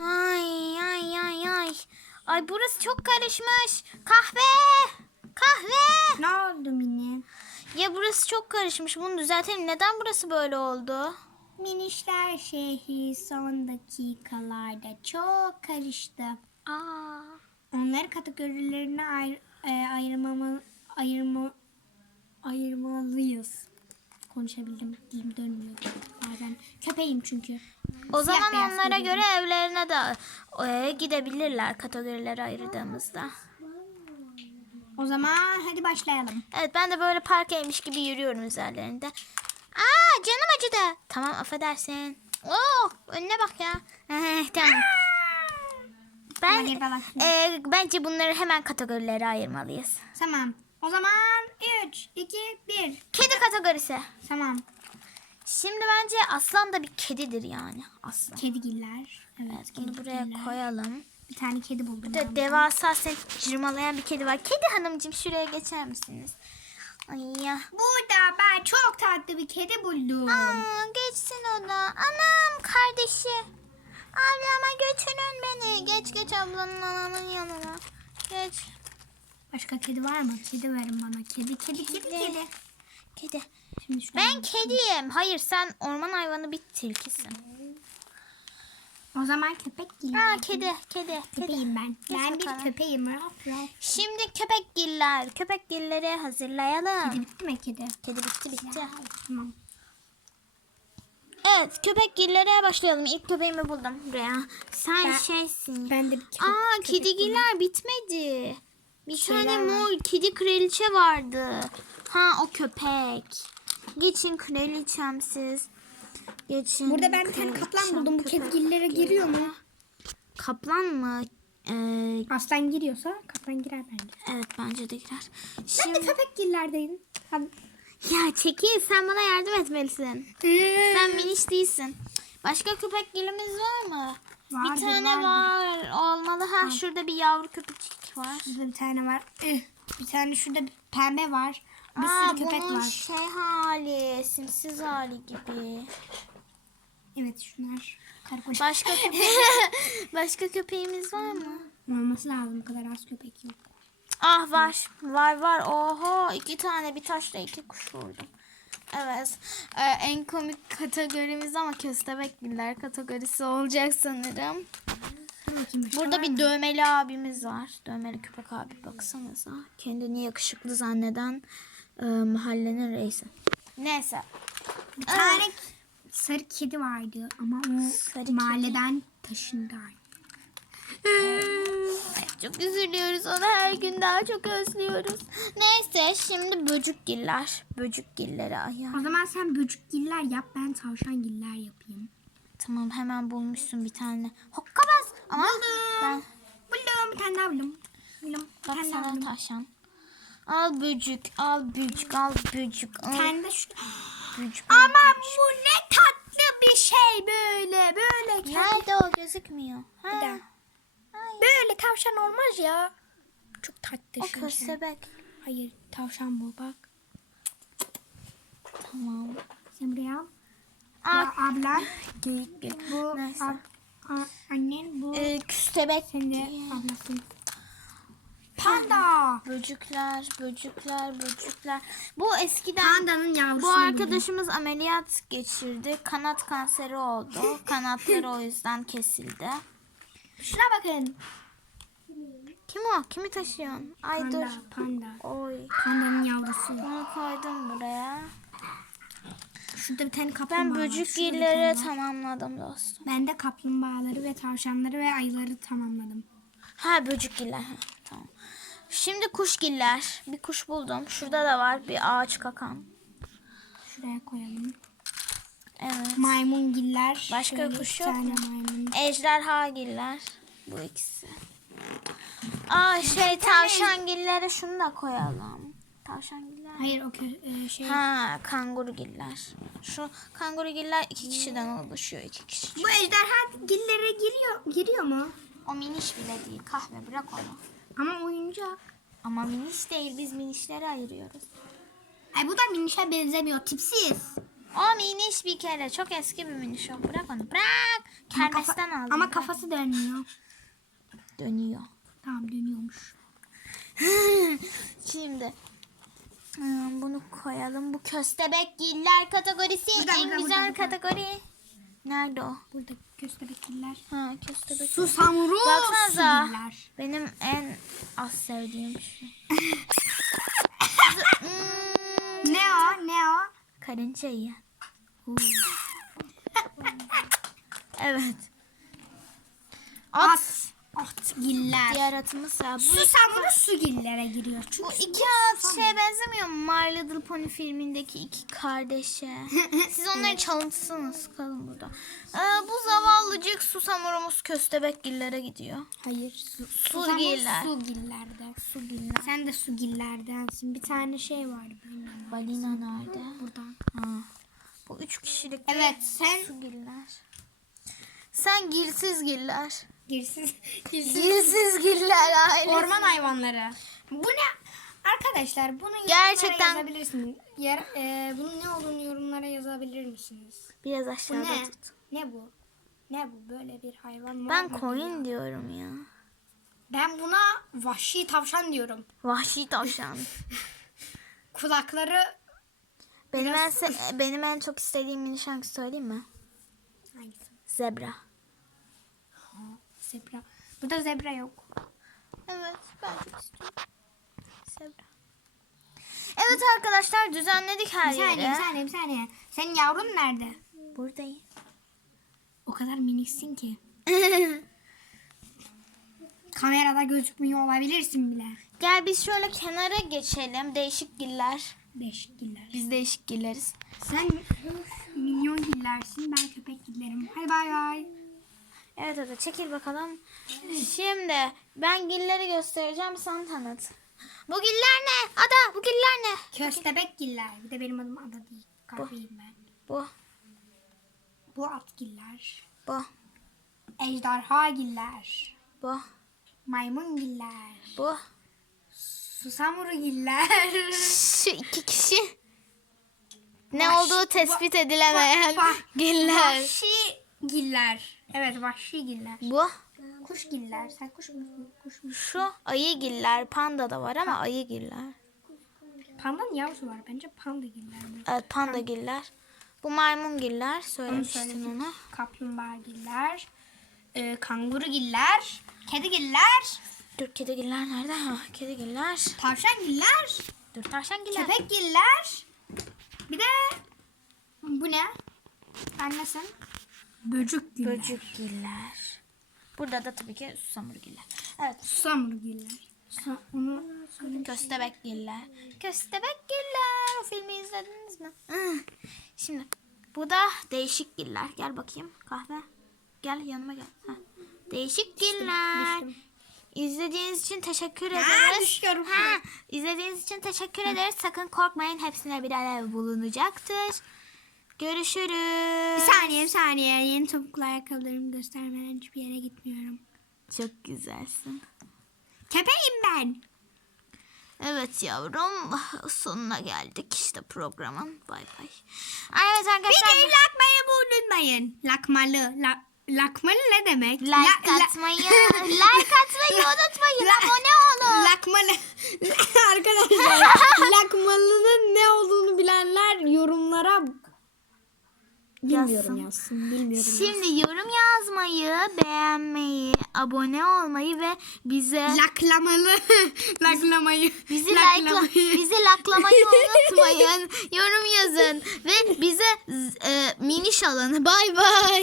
Ay ay ay ay. Ay burası çok karışmış. Kahve. Kahve. Ne oldu Mini? Ya burası çok karışmış. Bunu düzeltelim. Neden burası böyle oldu? Minişler şehri son dakikalarda çok karıştı. Aa. Onları kategorilerine ayr e, ayırmama, ayırma, ayırmalıyız. Konuşabildim. Dilim dönmüyor. Bazen köpeğim çünkü. O Siyah zaman onlara görüyorum. göre evlerine de e, gidebilirler kategorilere ayırdığımızda. O zaman hadi başlayalım. Evet ben de böyle parkeymiş gibi yürüyorum üzerlerinde. Aa canım acıdı. Tamam affedersin. Oo önüne bak ya. tamam. Ben e, bence bunları hemen kategorilere ayırmalıyız. Tamam. O zaman 3, 2, 1. Kedi kategorisi. Tamam. Şimdi bence aslan da bir kedidir yani. Aslan. Kedigiller. Evet. Evet bunu buraya kedigiller. koyalım. Bir tane kedi buldum. Bir de devasa seni cırmalayan bir kedi var. Kedi hanımcığım şuraya geçer misiniz? Ay ya. Burada ben çok tatlı bir kedi buldum. Aa, geçsin o da. Anam kardeşi. Ablama götürün beni. Geç geç ablanın ananın yanına. Geç. Başka kedi var mı? Kedi verin bana. Kedi, kedi, kedi, kedi. Kedi. Şimdi şuradan Ben kediyim. Hayır sen orman hayvanı bir tilkisin. O zaman köpek gibi. Aa kedi kedi. kedi. Köpeğim ben. Ben bir köpeğim. Raf raf. Şimdi köpekgiller. Köpekgilleri hazırlayalım. Kedi bitti mi kedi? Kedi bitti bitti. Tamam. Evet köpekgillere başlayalım. İlk köpeğimi buldum buraya. Sen Ben- şeysin. Ben de bir köpek. Aa köpek kedigiller bitmedi. Bir Şeyler tane var. mor kedi kraliçe vardı. Ha o köpek. Geçin kraliçem siz. Geçin. Burada ben bir tane kaplan buldum. Bu köpek. kedigillere giriyor mu? Kaplan mı? Ee, Aslan giriyorsa kaplan girer bence. evet bence de girer. Ben de Şimdi köpekgillerdeyim. Hadi. ya çekil sen bana yardım etmelisin. Sen miniş değilsin. Başka köpekgilimiz var mı? Vardır, bir tane var olmalı. Ha şurada bir yavru köpecik var. Şurada bir tane var. Eh, Bir tane şurada bir pembe var. Bir Aa, sürü köpek bunun var. şey hali, simsiz hali gibi. Evet şunlar. Kargoş. Başka köpe Başka köpeğimiz var mı? Olması lazım. Bu kadar az köpek yok. Ah var. Var var. Oho iki tane bir taşla iki kuş vurdum. Evet. Ee, en komik kategorimiz ama köstebekliler kategorisi olacak sanırım. Burada bir dövmeli abimiz var. Dövmeli köpek abi baksanıza. Kendini yakışıklı zanneden e, mahallenin reisi. Neyse. Bir tane sarı kedi vardı ama o Sarı kedi. mahalleden taşındı. Ay, Çok üzülüyoruz onu her gün daha çok özlüyoruz. Neyse şimdi böcükgiller. Böcükgilleri ayar. O zaman sen böcükgiller yap ben tavşangiller yapayım. Tamam hemen bulmuşsun bir tane. Hokkabaz. Ama ben Buldum bir tane daha buldum. Buldum bir bak tane daha sana buldum. taşan. Al böcük, al böcük, al böcük, Bir al tane de şu... böcük. Ama bu ne tatlı bir şey böyle böyle. Nerede o gözükmüyor? Ha. Bir de. Tavşan olmaz ya. Çok tatlı O çünkü. köstebek. Hayır tavşan bu bak. Tamam. Sen buraya. Aa, Bu ablan. geyik geyik. Bu Neyse. ab, a- annen bu. Ee, köstebek. Sen de ablasın. Panda. Böcükler, böcükler, böcükler. Bu eskiden Pandanın yavrusu. bu arkadaşımız ameliyat geçirdi. Kanat kanseri oldu. Kanatları o yüzden kesildi. Şuna bakın. Kim o? Kimi taşıyorsun? Ay Panda. dur. Panda. Oy. Pandanın yavrusu. Bunu koydum buraya. Şurada bir tane kaplumbağa Ben böcük gilleri tamamladım dostum. Ben de kaplumbağaları ve tavşanları ve ayıları tamamladım. Ha böcükgiller. Ha, tamam. Şimdi kuşgiller. Bir kuş buldum. Şurada da var bir ağaç kakan. Şuraya koyalım. Evet. Maymungiller. Başka Şöyle kuş yok mu? maymun. Ejderhagiller. Bu ikisi. Aa şey tavşangillere şunu da koyalım. Tavşangiller. Hayır o kö- e, şey. Ha kangurugiller. Şu kangurugiller iki kişiden oluşuyor. iki kişi. Bu ejderha gillere giriyor giriyor mu? O miniş bile değil. Kahve bırak onu. Ama oyuncak. Ama miniş değil. Biz minişleri ayırıyoruz. Ay bu da minişe benzemiyor. Tipsiz. O miniş bir kere. Çok eski bir miniş o. Bırak onu. Bırak. Kermesten aldım. ama kafası dönmüyor. Dönüyor. Tamam dönüyormuş. Şimdi hmm, bunu koyalım. Bu köstebek giller kategorisi Burada, en burada, güzel burada, burada. kategori. Nerede o? Burada köstebekliler. Ha köstebek. Susamuru Baksanıza. sugiller. Benim en az sevdiğim şey. Hmm, Ne o? Ne o? Karınca yiyen. Evet. At. At. Atgiller. Diğer atımız ya. Bu, Susamuru sugillere giriyor. Çünkü bu iki at şeye benzemiyor mu? My Little Pony filmindeki iki kardeşe. Siz onların çalıntısını sıkalım burada. Ee, bu zavallıcık susamurumuz köstebekgillere gidiyor. Hayır. Su, Sugiller. Sugillerde. Sugiller. Sen de sugillerdensin. Bir tane şey benim. Balina nerede? Buradan. Ha. Bu üç kişilik Evet sen sugiller. Sen gilsiz giller. Girsiz. Gilsiz giller aile. Orman hayvanları. Bu ne? Arkadaşlar bunu Gerçekten- yazabilirsiniz. Yer, e, bunun ne olduğunu yorumlara yazabilir misiniz? Biraz Bu aşağıda ne? tut. Ne bu? Ne bu? Böyle bir hayvan var Ben mı? koyun diyorum ya. Ben buna vahşi tavşan diyorum. Vahşi tavşan. Kulakları benim en se- benim en çok istediğim mini şarkı söyleyeyim mi? hangisi? Zebra. Zebra. Burada zebra yok. Evet, ben çok istiyorum. Zebra. Evet arkadaşlar düzenledik her Bir saniye, bir yeri. saniye, bir saniye. Senin yavrun nerede? Buradayım. O kadar miniksin ki. Kamerada gözükmüyor olabilirsin bile. Gel biz şöyle kenara geçelim. Değişik giller. Değişik giller. Biz değişik gilleriz. Sen minyon gillersin, ben köpek gillerim. Hadi bay bay. Evet hadi çekil bakalım. Şimdi ben gilleri göstereceğim sen tanıt. Bu giller ne? Ada bu giller ne? Köstebek giller. Bir de benim adım Ada değil. Kahveyim ben. Bu, Bu at giller. bu, Ejderha giller. bu, Maymun giller. bu. Susamuru giller. Şu iki kişi ne Vahşi- olduğu tespit edilemeyen Va- va- giller. Vahşi giller. Evet vahşi giller. Bu, Kuş giller. Sen kuş musun? Kuş musun? şu ayı giller. Panda da var ama ayı giller. Pandanın yavrusu var. Bence panda giller. bu. Evet panda giller. Bu maymun giller. Söylemiştin söyledim. onu. Kaplumbağa giller. E, kanguru giller. Kedi giller. Dur kedigiller nerede? Ha, kedigiller. Tavşan giller. Dur tavşan giller. Köpek giller. Bir de bu ne? Böcük giller. Böcük giller. Burada da tabii ki susamur giller. Evet. Susamuru giller. Sa- onu söyle. Köstebek giller. Köstebek giller. O filmi izlediniz mi? Hı. Şimdi bu da değişik giller. Gel bakayım kahve. Gel yanıma gel. Heh. Değişik giller. düştüm. İzlediğiniz için teşekkür Ha, ederiz. düşüyorum. Ha, izlediğiniz için teşekkür ederiz. Sakın korkmayın. Hepsine birer ev bulunacaktır. Görüşürüz. Bir saniye bir saniye. Yeni topuklu ayakkabılarımı göstermeden hiçbir yere gitmiyorum. Çok güzelsin. Köpeğim ben. Evet yavrum sonuna geldik işte programın. Bay bay. Evet arkadaşlar. Videoyu lakmayı unutmayın. Lakmalı. La, lakmalı ne demek? Like La- la- atmayı, like atmayı unutmayın. La- Abone olun. Lakmalı. Arkadaşlar lakmalının ne olduğunu bilenler yorumlara bilmiyorum Yazsın. yazsın. Bilmiyorum. Şimdi yorum yazmayı, beğenmeyi, abone olmayı ve bize Laklamalı. Laklamayı. bizi like'la, bizi laklamayı unutmayın. Yorum yazın ve bize e, miniş alın. Bay bay.